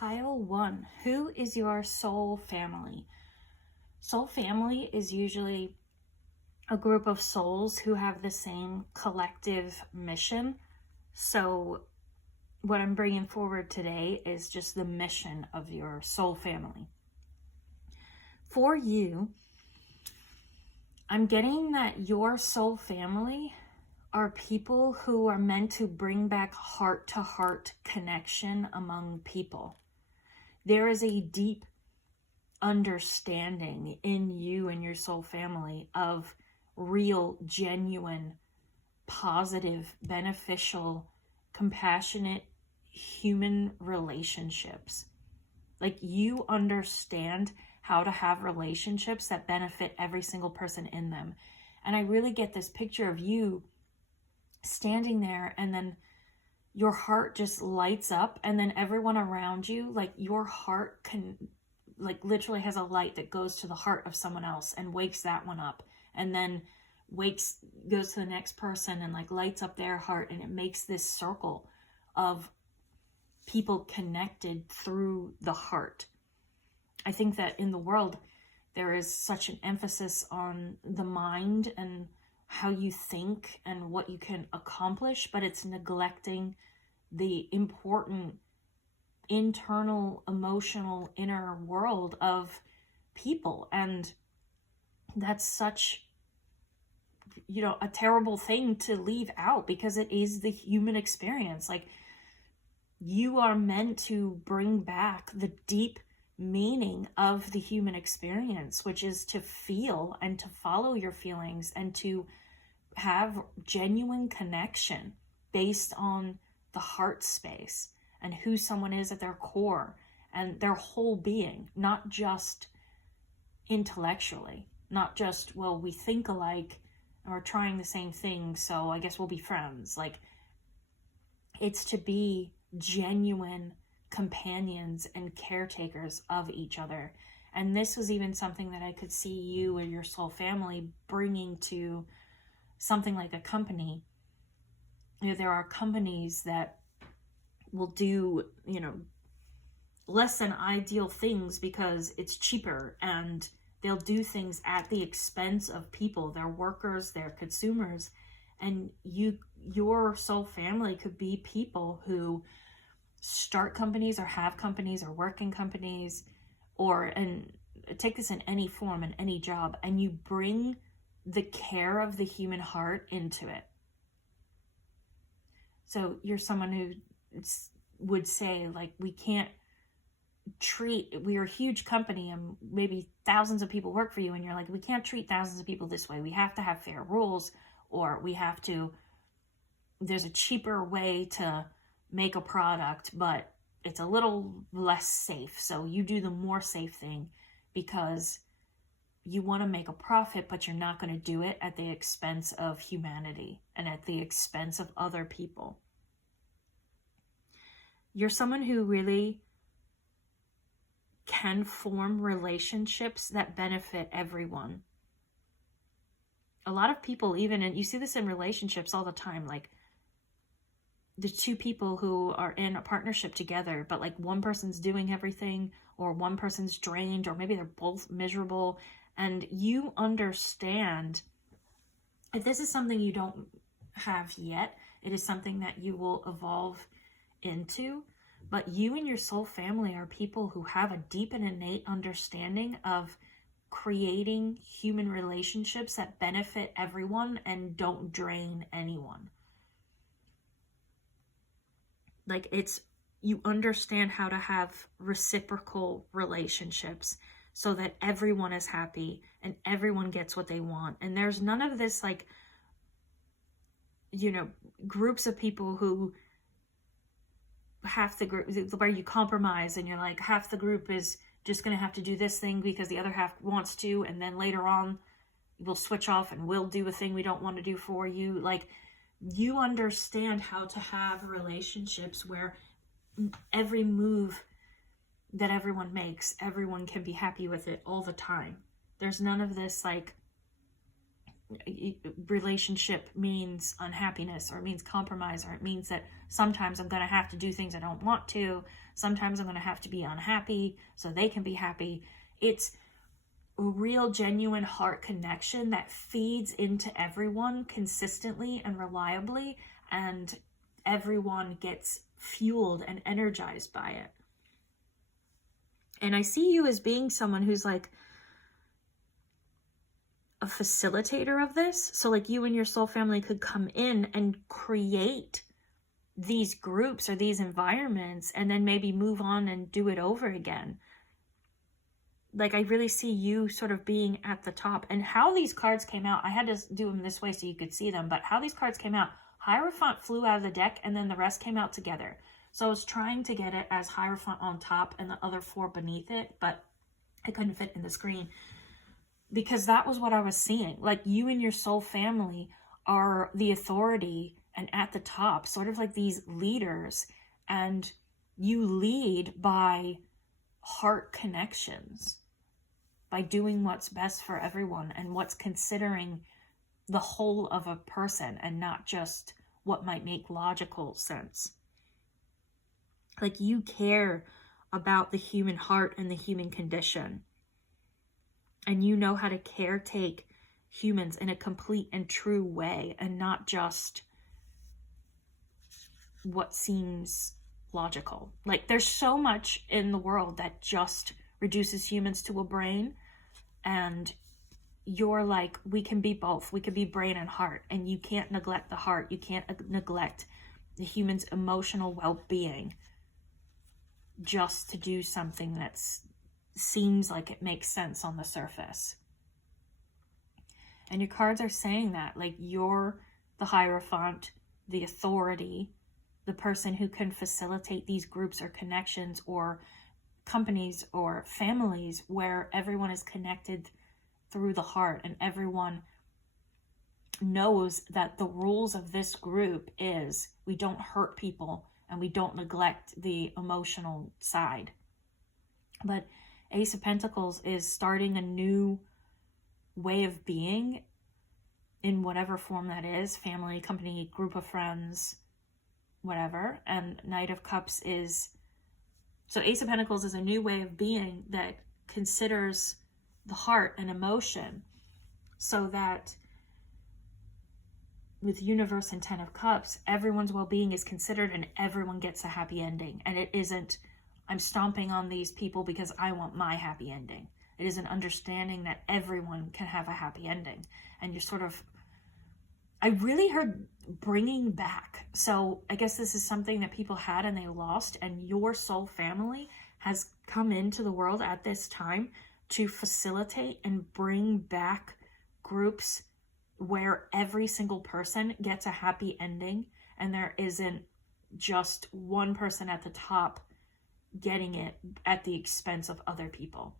Pile 1. Who is your soul family? Soul family is usually a group of souls who have the same collective mission. So what I'm bringing forward today is just the mission of your soul family. For you, I'm getting that your soul family are people who are meant to bring back heart-to-heart connection among people. There is a deep understanding in you and your soul family of real, genuine, positive, beneficial, compassionate human relationships. Like, you understand how to have relationships that benefit every single person in them. And I really get this picture of you standing there, and then your heart just lights up, and then everyone around you, like, your heart can, like, literally has a light that goes to the heart of someone else and wakes that one up, and then goes to the next person and like lights up their heart, and it makes this circle of people connected through the heart. I think that in the world there is such an emphasis on the mind and how you think and what you can accomplish, but it's neglecting the important internal, emotional, inner world of people. And that's such, a terrible thing to leave out, because it is the human experience. Like, you are meant to bring back the deep meaning of the human experience, which is to feel and to follow your feelings and to have genuine connection based on the heart space and who someone is at their core and their whole being, not just intellectually, not just, well, we think alike and we're trying the same thing, so I guess we'll be friends. Like, it's to be genuine companions and caretakers of each other. And this was even something that I could see you and your soul family bringing to something like a company. There are companies that will do, less than ideal things because it's cheaper, and they'll do things at the expense of people, their workers, their consumers. And your soul family could be people who start companies or have companies or work in companies, and take this in any form, in any job, and you bring the care of the human heart into it. So you're someone who would say, like, we are a huge company and maybe thousands of people work for you, and you're like, we can't treat thousands of people this way. We have to have fair rules, or there's a cheaper way to make a product, but it's a little less safe. So you do the more safe thing because you want to make a profit, but you're not going to do it at the expense of humanity and at the expense of other people. You're someone who really can form relationships that benefit everyone. A lot of people, and you see this in relationships all the time, like the two people who are in a partnership together, but like one person's doing everything, or one person's drained, or maybe they're both miserable. And you understand, if this is something you don't have yet, it is something that you will evolve into. But you and your soul family are people who have a deep and innate understanding of creating human relationships that benefit everyone and don't drain anyone. Like, you understand how to have reciprocal relationships so that everyone is happy and everyone gets what they want. And there's none of this, like, groups of people who half the group, where you compromise and you're like, half the group is just going to have to do this thing because the other half wants to, and then later on we'll switch off and we'll do a thing we don't want to do for you. Like, you understand how to have relationships where every move that everyone makes, everyone can be happy with it all the time. There's none of this, like, relationship means unhappiness, or it means compromise, or it means that sometimes I'm going to have to do things I don't want to. Sometimes I'm going to have to be unhappy so they can be happy. It's a real genuine heart connection that feeds into everyone consistently and reliably, and everyone gets fueled and energized by it. And I see you as being someone who's like a facilitator of this. So like you and your soul family could come in and create these groups or these environments and then maybe move on and do it over again. Like I really see you sort of being at the top. And how these cards came out, I had to do them this way so you could see them, but how these cards came out, Hierophant flew out of the deck and then the rest came out together. So I was trying to get it as Hierophant on top and the other four beneath it, but I couldn't fit in the screen because that was what I was seeing. Like you and your soul family are the authority and at the top, sort of like these leaders, and you lead by heart connections, by doing what's best for everyone and what's considering the whole of a person and not just what might make logical sense. Like you care about the human heart and the human condition, and you know how to caretake humans in a complete and true way and not just what seems logical. Like there's so much in the world that just reduces humans to a brain, and you're like, we can be both. We could be brain and heart, and you can't neglect the heart. You can't neglect the human's emotional well-being just to do something that seems like it makes sense on the surface. And your cards are saying that, like you're the Hierophant, the authority, the person who can facilitate these groups or connections or companies or families where everyone is connected through the heart and everyone knows that the rules of this group is we don't hurt people and we don't neglect the emotional side. But Ace of Pentacles is starting a new way of being in whatever form that is, family, company, group of friends, whatever. And Knight of Cups is, so Ace of Pentacles is a new way of being that considers the heart and emotion, so that with Universe and Ten of Cups, everyone's well-being is considered and everyone gets a happy ending. And it isn't, I'm stomping on these people because I want my happy ending. It is an understanding that everyone can have a happy ending. And you're sort of, I really heard bringing back. So I guess this is something that people had and they lost, and your soul family has come into the world at this time to facilitate and bring back groups where every single person gets a happy ending and there isn't just one person at the top getting it at the expense of other people.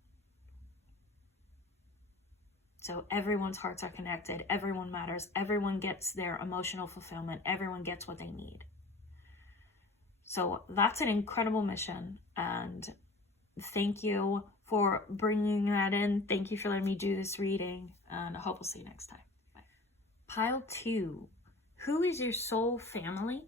So everyone's hearts are connected, everyone matters, everyone gets their emotional fulfillment, everyone gets what they need. So that's an incredible mission, and thank you for bringing that in. Thank you for letting me do this reading, and I hope we'll see you next time. Bye. Pile 2, who is your soul family?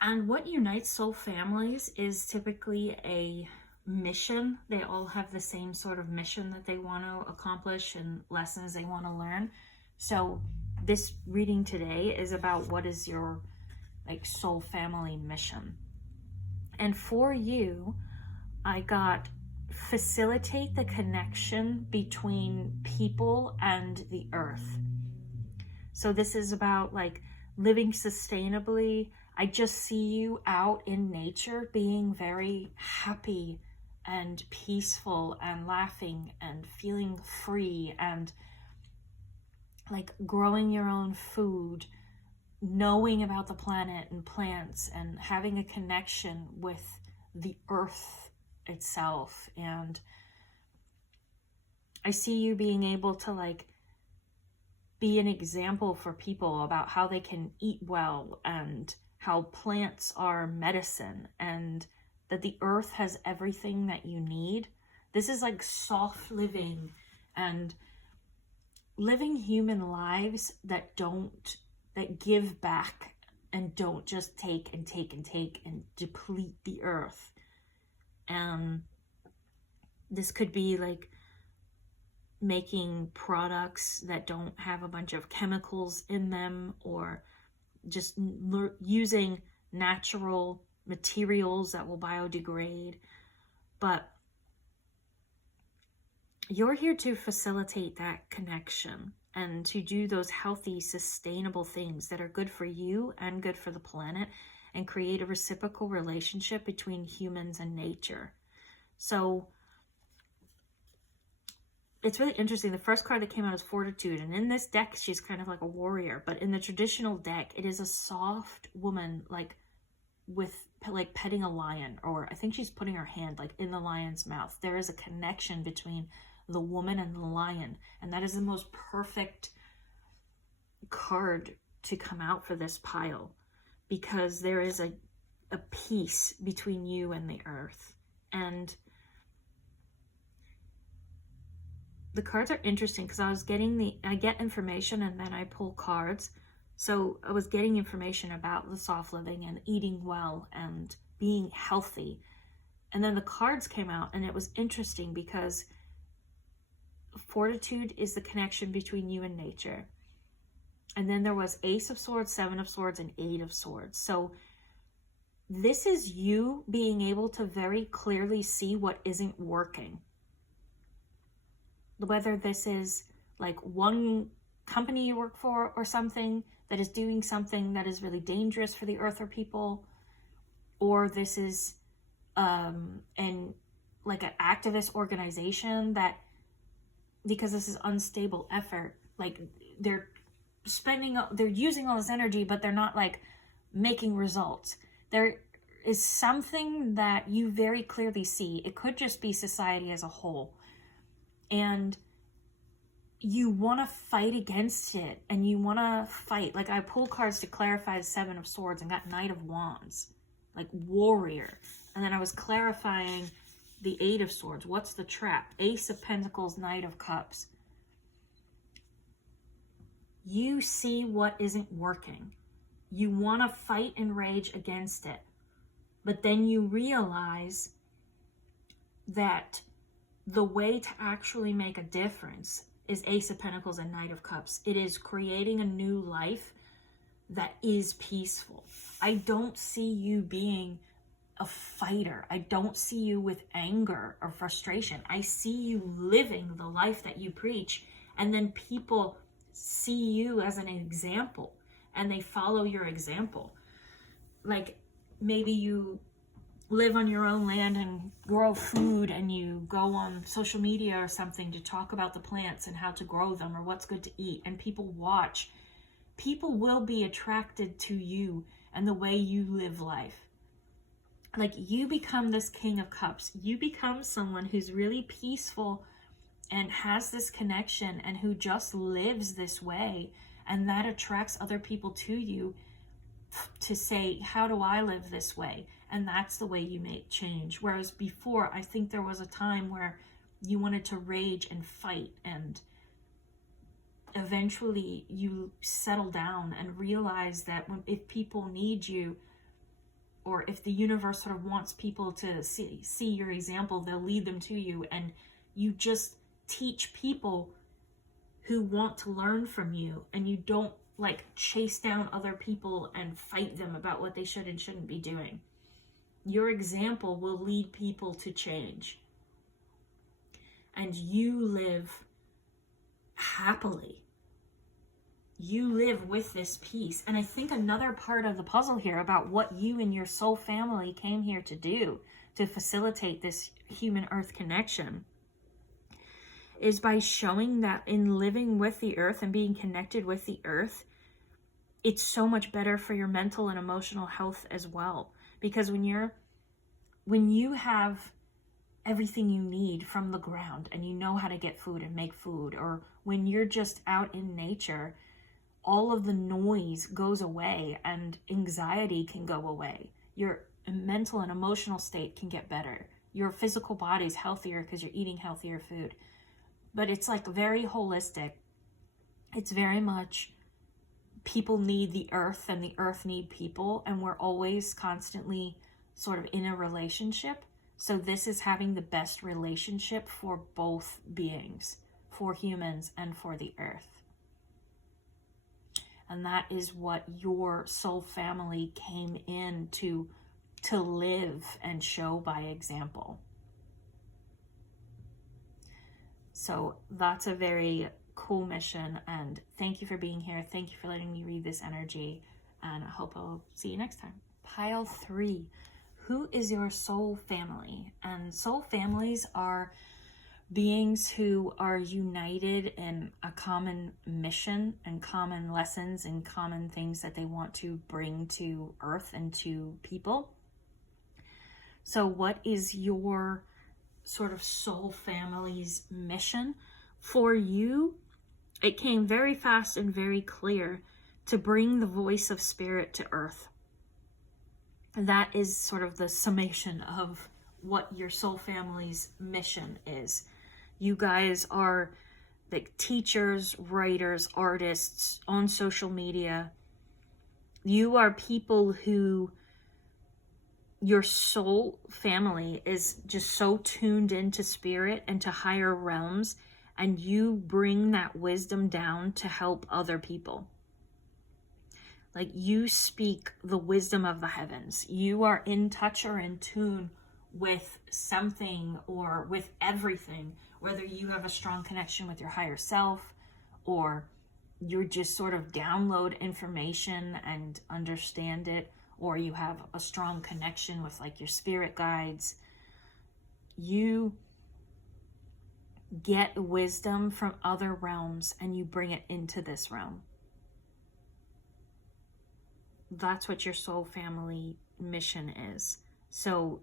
And what unites soul families is typically a mission. They all have the same sort of mission that they want to accomplish and lessons they want to learn. So this reading today is about what is your like soul family mission. And for you, I got facilitate the connection between people and the earth. So this is about like living sustainably. I just see you out in nature being very happy and peaceful and laughing and feeling free and like growing your own food, knowing about the planet and plants and having a connection with the earth itself. And I see you being able to like be an example for people about how they can eat well and how plants are medicine and that the earth has everything that you need. This is like soft living and living human lives that give back and don't just take and take and take and deplete the earth. And this could be like making products that don't have a bunch of chemicals in them, or just using natural materials that will biodegrade. But you're here to facilitate that connection and to do those healthy, sustainable things that are good for you and good for the planet, and create a reciprocal relationship between humans and nature. So it's really interesting. The first card that came out is Fortitude, and in this deck she's kind of like a warrior, but in the traditional deck it is a soft woman, like with like petting a lion, or I think she's putting her hand like in the lion's mouth. There is a connection between the woman and the lion, and that is the most perfect card to come out for this pile, because there is a peace between you and the earth. And the cards are interesting because I get information and then I pull cards. So I was getting information about the soft living and eating well and being healthy. And then the cards came out, and it was interesting because Fortitude is the connection between you and nature. And then there was Ace of Swords, Seven of Swords, and Eight of Swords. So this is you being able to very clearly see what isn't working. Whether this is like one company you work for or something that is doing something that is really dangerous for the earth or people, or this is like an activist organization that, because this is unstable effort, like they're using all this energy, but they're not like making results. There is something that you very clearly see. It could just be society as a whole, and you want to fight against it, and you want to fight. Like I pulled cards to clarify the Seven of Swords and got Knight of Wands, like warrior. And then I was clarifying the Eight of Swords. What's the trap? Ace of Pentacles, Knight of Cups. You see what isn't working. You want to fight and rage against it. But then you realize that the way to actually make a difference is Ace of Pentacles and Knight of Cups. It is creating a new life that is peaceful. I don't see you being a fighter. I don't see you with anger or frustration. I see you living the life that you preach, and then people see you as an example and they follow your example. Like maybe you live on your own land and grow food, and you go on social media or something to talk about the plants and how to grow them or what's good to eat, and people watch. People will be attracted to you and the way you live life. Like you become this King of Cups. You become someone who's really peaceful and has this connection, and who just lives this way, and that attracts other people to you to say, how do I live this way? And that's the way you make change. Whereas before, I think there was a time where you wanted to rage and fight, and eventually you settle down and realize that if people need you, or if the universe sort of wants people to see your example, they'll lead them to you, and you just teach people who want to learn from you, and you don't like chase down other people and fight them about what they should and shouldn't be doing. Your example will lead people to change, and you live happily. You live with this peace. And I think another part of the puzzle here about what you and your soul family came here to do, to facilitate this human earth connection, is by showing that in living with the earth and being connected with the earth, it's so much better for your mental and emotional health as well. Because when you have everything you need from the ground, and you know how to get food and make food, or when you're just out in nature, all of the noise goes away and anxiety can go away. Your mental and emotional state can get better. Your physical body's healthier because you're eating healthier food. But it's like very holistic. It's very much people need the earth and the earth need people, and we're always constantly sort of in a relationship. So this is having the best relationship for both beings, for humans and for the earth. And that is what your soul family came in to live and show by example. So that's a very cool mission, and thank you for being here. Thank you for letting me read this energy, and I hope I'll see you next time. Pile 3. Who is your soul family? And soul families are beings who are united in a common mission and common lessons and common things that they want to bring to earth and to people. So what is your sort of soul family's mission? For you, it came very fast and very clear to bring the voice of spirit to earth. That is sort of the summation of what your soul family's mission is. You guys are like teachers, writers, artists on social media. You are people who, your soul family is just so tuned into spirit and to higher realms, and you bring that wisdom down to help other people. Like, you speak the wisdom of the heavens. You are in touch or in tune with something or with everything, whether you have a strong connection with your higher self or you're just sort of download information and understand it, or you have a strong connection with like your spirit guides. You get wisdom from other realms and you bring it into this realm. That's what your soul family mission is. So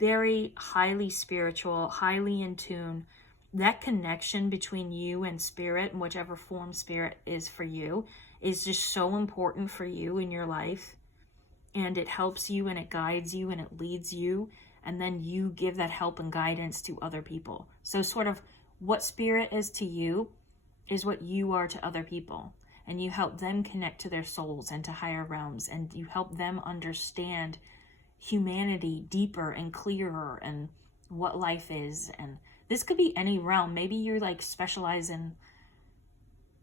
very highly spiritual, highly in tune. That connection between you and spirit, and whichever form spirit is for you, is just so important for you in your life. And it helps you and it guides you and it leads you. And then you give that help and guidance to other people. So sort of what spirit is to you is what you are to other people. And you help them connect to their souls and to higher realms. And you help them understand humanity deeper and clearer and what life is. And this could be any realm. Maybe you're like specialize in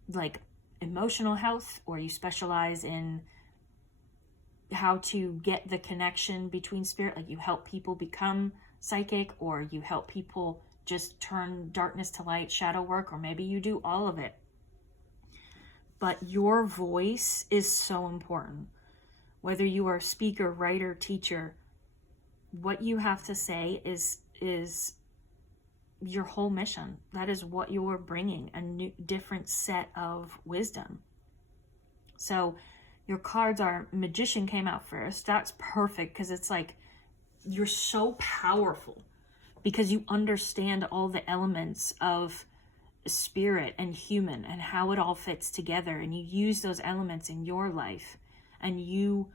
like emotional health, or you specialize in how to get the connection between spirit. Like you help people become psychic, or you help people just turn darkness to light, shadow work, or maybe you do all of it. But your voice is so important. Whether you are a speaker, writer, teacher, what you have to say is your whole mission. That is what you're bringing, a new, different set of wisdom. So your cards are Magician came out first. That's perfect because it's like you're so powerful because you understand all the elements of spirit and human and how it all fits together, and you use those elements in your life. And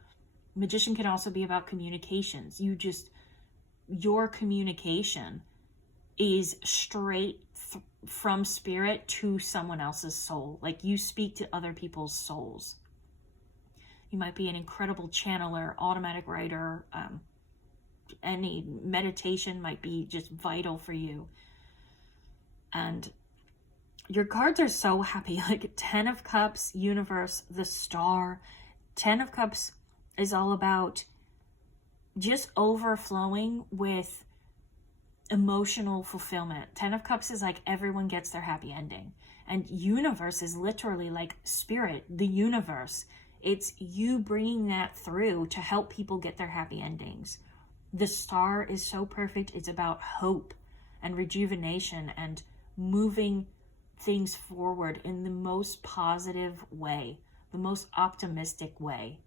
Magician can also be about communications. Your communication is straight from spirit to someone else's soul. Like you speak to other people's souls. You might be an incredible channeler, automatic writer. Any meditation might be just vital for you. And your cards are so happy. Like 10 of Cups, Universe, the Star. 10 of Cups is all about just overflowing with emotional fulfillment. 10 of Cups is like everyone gets their happy ending. And Universe is literally like spirit, the universe. It's you bringing that through to help people get their happy endings. The Star is so perfect. It's about hope and rejuvenation and moving things forward in the most positive way, the most optimistic way.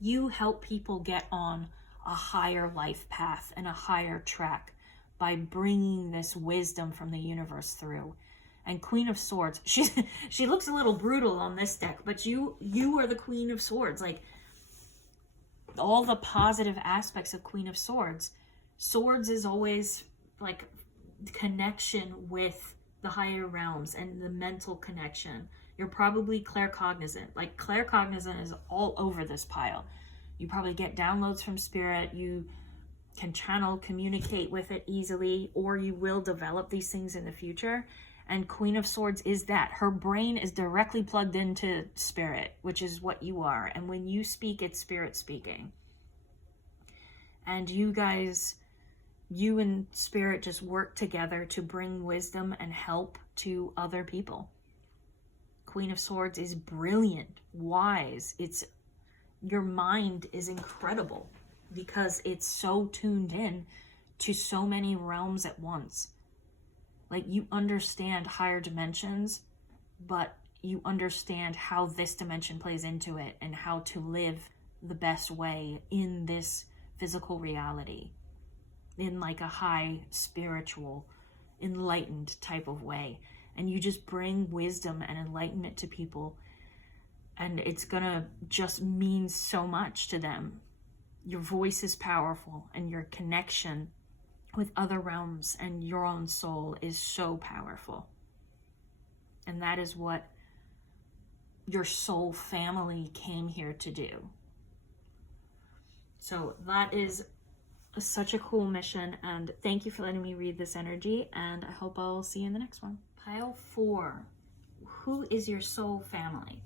You help people get on a higher life path and a higher track by bringing this wisdom from the universe through. And Queen of Swords, she looks a little brutal on this deck, but you are the Queen of Swords. Like all the positive aspects of Queen of Swords. Swords is always like connection with the higher realms and the mental connection. You're probably claircognizant. Like claircognizant is all over this pile. You probably get downloads from spirit. You can channel, communicate with it easily, or you will develop these things in the future. And Queen of Swords is that. Her brain is directly plugged into spirit, which is what you are. And when you speak, it's spirit speaking. And you guys, you and spirit just work together to bring wisdom and help to other people. Queen of Swords is brilliant, wise. Your mind is incredible because it's so tuned in to so many realms at once. Like, you understand higher dimensions, but you understand how this dimension plays into it and how to live the best way in this physical reality, in like a high spiritual, enlightened type of way. And you just bring wisdom and enlightenment to people, and it's gonna just mean so much to them. Your voice is powerful, and your connection with other realms and your own soul is so powerful. And that is what your soul family came here to do. So that is such a cool mission, and thank you for letting me read this energy, and I hope I'll see you in the next one. Pile 4, who is your soul family?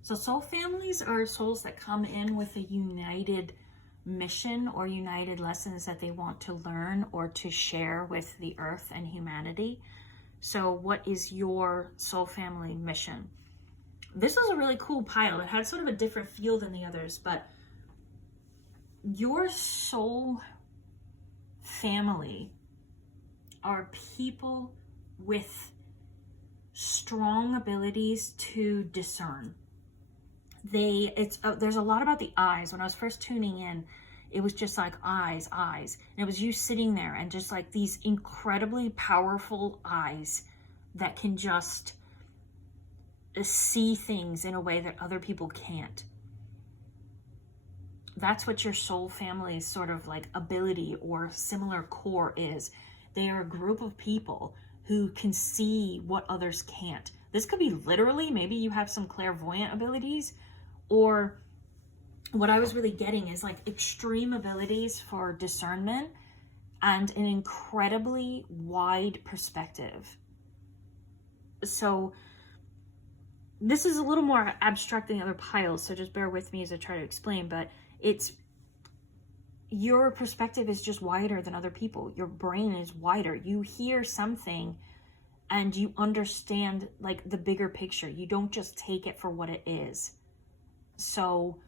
So soul families are souls that come in with a united mission or united lessons that they want to learn or to share with the earth and humanity. So what is your soul family mission? This was a really cool pile. It had sort of a different feel than the others, but your soul family are people with strong abilities to discern. There's a lot about the eyes. When I was first tuning in, it was just like eyes, and it was you sitting there and just like these incredibly powerful eyes that can just see things in a way that other people can't. That's what your soul family's sort of like ability or similar core is. They are a group of people who can see what others can't. This could be literally, maybe you have some clairvoyant abilities, or what I was really getting is like extreme abilities for discernment and an incredibly wide perspective. So this is a little more abstract than the other piles, so just bear with me as I try to explain, but your perspective is just wider than other people. Your brain is wider. You hear something and you understand like the bigger picture. You don't just take it for what it is. So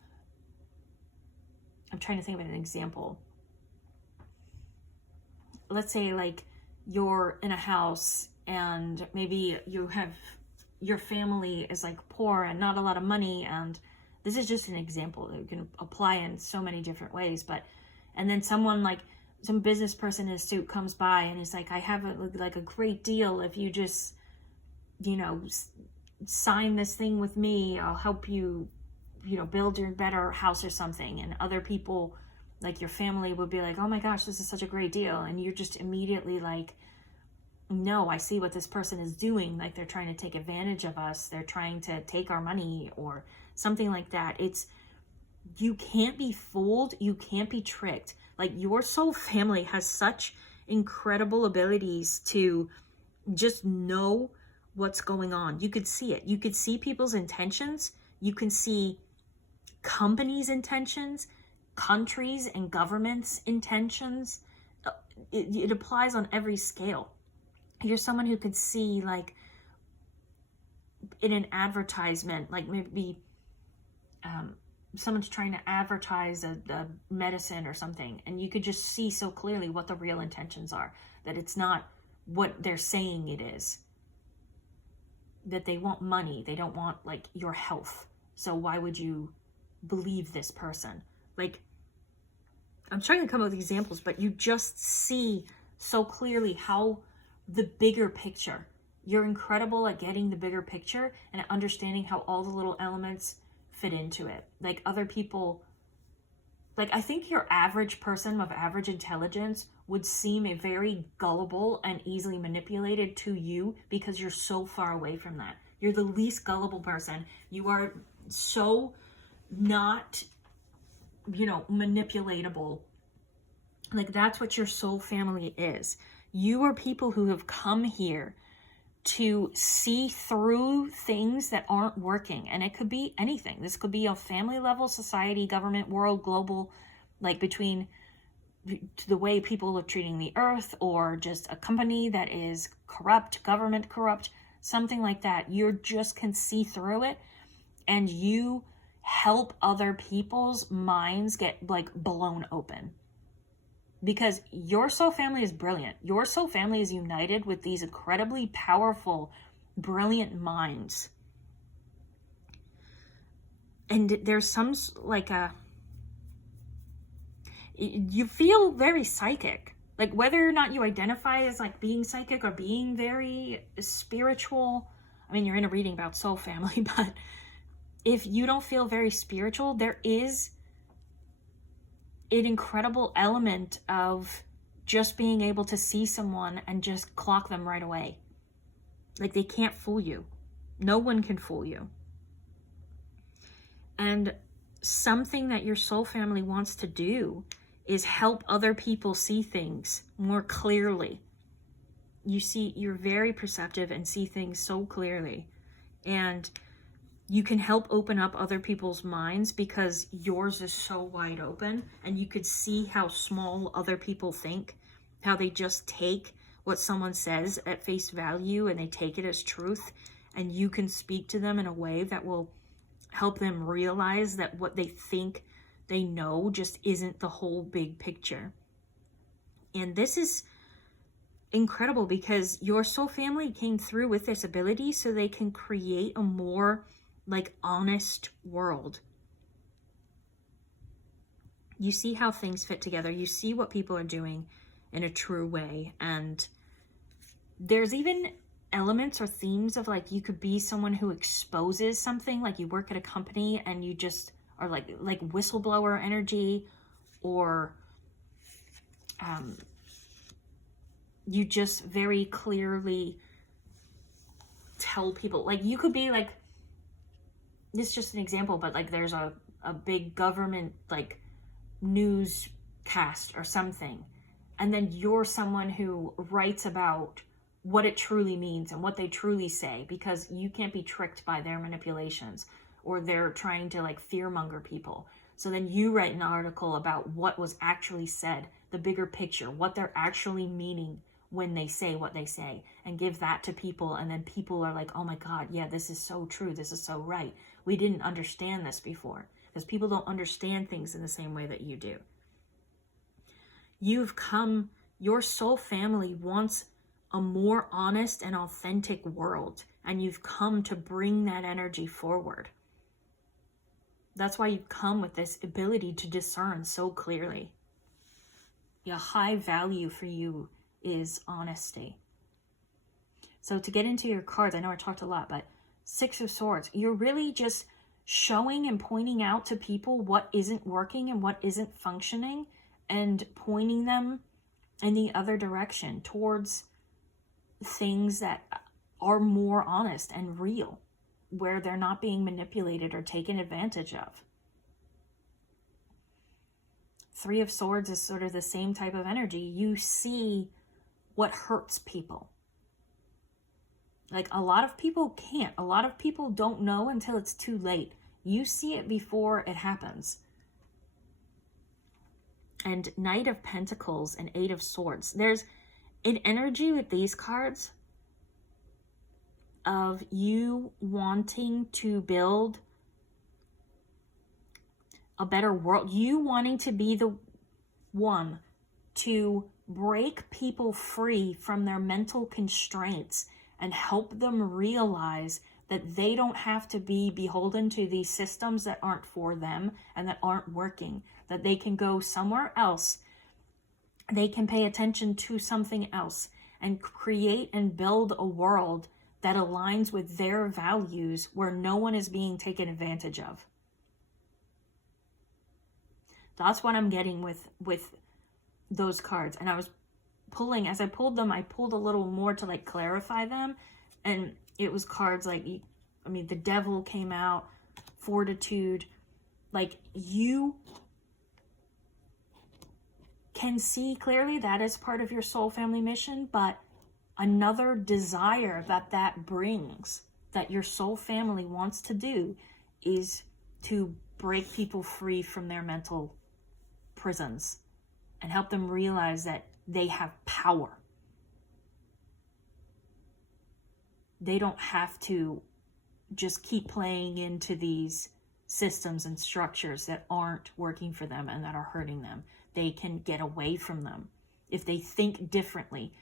I'm trying to think of an example. Let's say like you're in a house and maybe you have, your family is like poor and not a lot of money, and this is just an example that you can apply in so many different ways, and then someone like some business person in a suit comes by and is like, I have a great deal if you just, sign this thing with me, I'll help you, build your better house or something. And other people, like your family, would be like, oh my gosh, this is such a great deal. And you're just immediately like, no, I see what this person is doing. Like, they're trying to take advantage of us. They're trying to take our money or something like that. You can't be fooled. You can't be tricked. Like, your soul family has such incredible abilities to just know what's going on. You could see it. You could see people's intentions. You can see companies' intentions, countries and governments' intentions. It applies on every scale. You're someone who could see, like, in an advertisement, like maybe someone's trying to advertise a medicine or something, and you could just see so clearly what the real intentions are, that it's not what they're saying it is, that they want money, they don't want like your health. So why would you believe this person? Like, I'm trying to come up with examples, but you just see so clearly how the bigger picture, you're incredible at getting the bigger picture and understanding how all the little elements fit into it. Like, other people, like, I think your average person of average intelligence would seem a very gullible and easily manipulated to you because you're so far away from that. You're the least gullible person. You are so not, manipulatable Like, that's what your soul family is. You are people who have come here to see through things that aren't working. And it could be anything. This could be a family level, society, government, world, global, like between the way people are treating the earth, or just a company that is corrupt, government corrupt, something like that. You just can see through it, and you help other people's minds get like blown open. Because your soul family is brilliant. Your soul family is united with these incredibly powerful, brilliant minds. And there's some like you feel very psychic. Like, whether or not you identify as like being psychic or being very spiritual, I mean, you're in a reading about soul family, but if you don't feel very spiritual, there is an incredible element of just being able to see someone and just clock them right away. Like, they can't fool you. No one can fool you. And something that your soul family wants to do is help other people see things more clearly. You're very perceptive and see things so clearly. And you can help open up other people's minds because yours is so wide open, and you could see how small other people think, how they just take what someone says at face value and they take it as truth, and you can speak to them in a way that will help them realize that what they think they know just isn't the whole big picture. And this is incredible because your soul family came through with this ability so they can create a more like honest world. You see how things fit together. You see what people are doing in a true way. And there's even elements or themes of like, you could be someone who exposes something, like you work at a company and you just are like whistleblower energy, or you just very clearly tell people, like you could be like, this is just an example, but like there's a big government like newscast or something, and then you're someone who writes about what it truly means and what they truly say, because you can't be tricked by their manipulations, or they're trying to like fearmonger people. So then you write an article about what was actually said, the bigger picture, what they're actually meaning when they say what they say, and give that to people. And then people are like, oh my God, yeah, this is so true. This is so right. We didn't understand this before, because people don't understand things in the same way that you do. Your soul family wants a more honest and authentic world, and you've come to bring that energy forward. That's why you've come with this ability to discern so clearly. A high value for you is honesty. So to get into your cards, I know I talked a lot, but Six of Swords, you're really just showing and pointing out to people what isn't working and what isn't functioning, and pointing them in the other direction towards things that are more honest and real, where they're not being manipulated or taken advantage of. Three of Swords is sort of the same type of energy. You see what hurts people. Like, a lot of people can't. A lot of people don't know until it's too late. You see it before it happens. And Knight of Pentacles and Eight of Swords. There's an energy with these cards of you wanting to build a better world. You wanting to be the one to break people free from their mental constraints and help them realize that they don't have to be beholden to these systems that aren't for them and that aren't working, that they can go somewhere else. They can pay attention to something else and create and build a world that aligns with their values, where no one is being taken advantage of. That's what I'm getting with those cards. And I was pulling, as I pulled them, I pulled a little more to like clarify them. And it was cards like, I mean, the Devil came out, Fortitude. Like, you can see clearly that is part of your soul family mission, but another desire that brings, that your soul family wants to do, is to break people free from their mental prisons and help them realize that they have power. They don't have to just keep playing into these systems and structures that aren't working for them and that are hurting them. They can get away from them. If they think differently,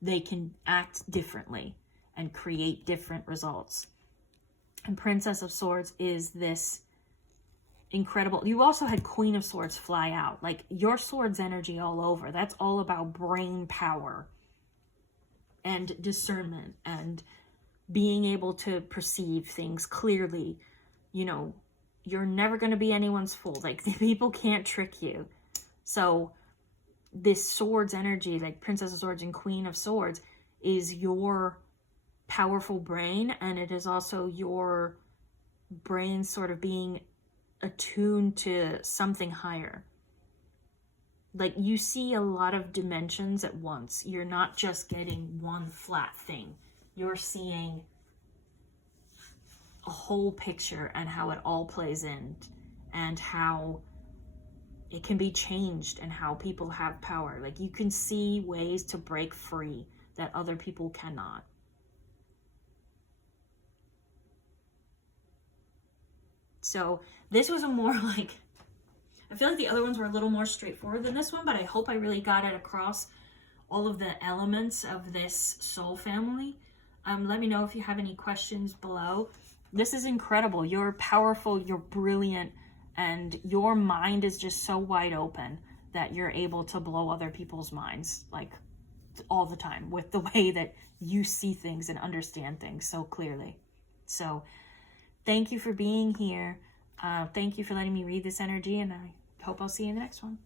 they can act differently and create different results. And Princess of Swords is this incredible. You also had Queen of Swords fly out. Like, your swords energy all over. That's all about brain power and discernment and being able to perceive things clearly. You know, you're never going to be anyone's fool. Like, the people can't trick you. So this swords energy, like Princess of Swords and Queen of Swords, is your powerful brain, and it is also your brain sort of being attuned to something higher. Like, you see a lot of dimensions at once. You're not just getting one flat thing. You're seeing a whole picture and how it all plays in, and how it can be changed, and how people have power. Like, you can see ways to break free that other people cannot. So this was a more like, I feel like the other ones were a little more straightforward than this one, but I hope I really got it across, all of the elements of this soul family. Let me know if you have any questions below. This is incredible. You're powerful, you're brilliant, and your mind is just so wide open that you're able to blow other people's minds, like, all the time, with the way that you see things and understand things so clearly. So thank you for being here. Thank you for letting me read this energy, and I hope I'll see you in the next one.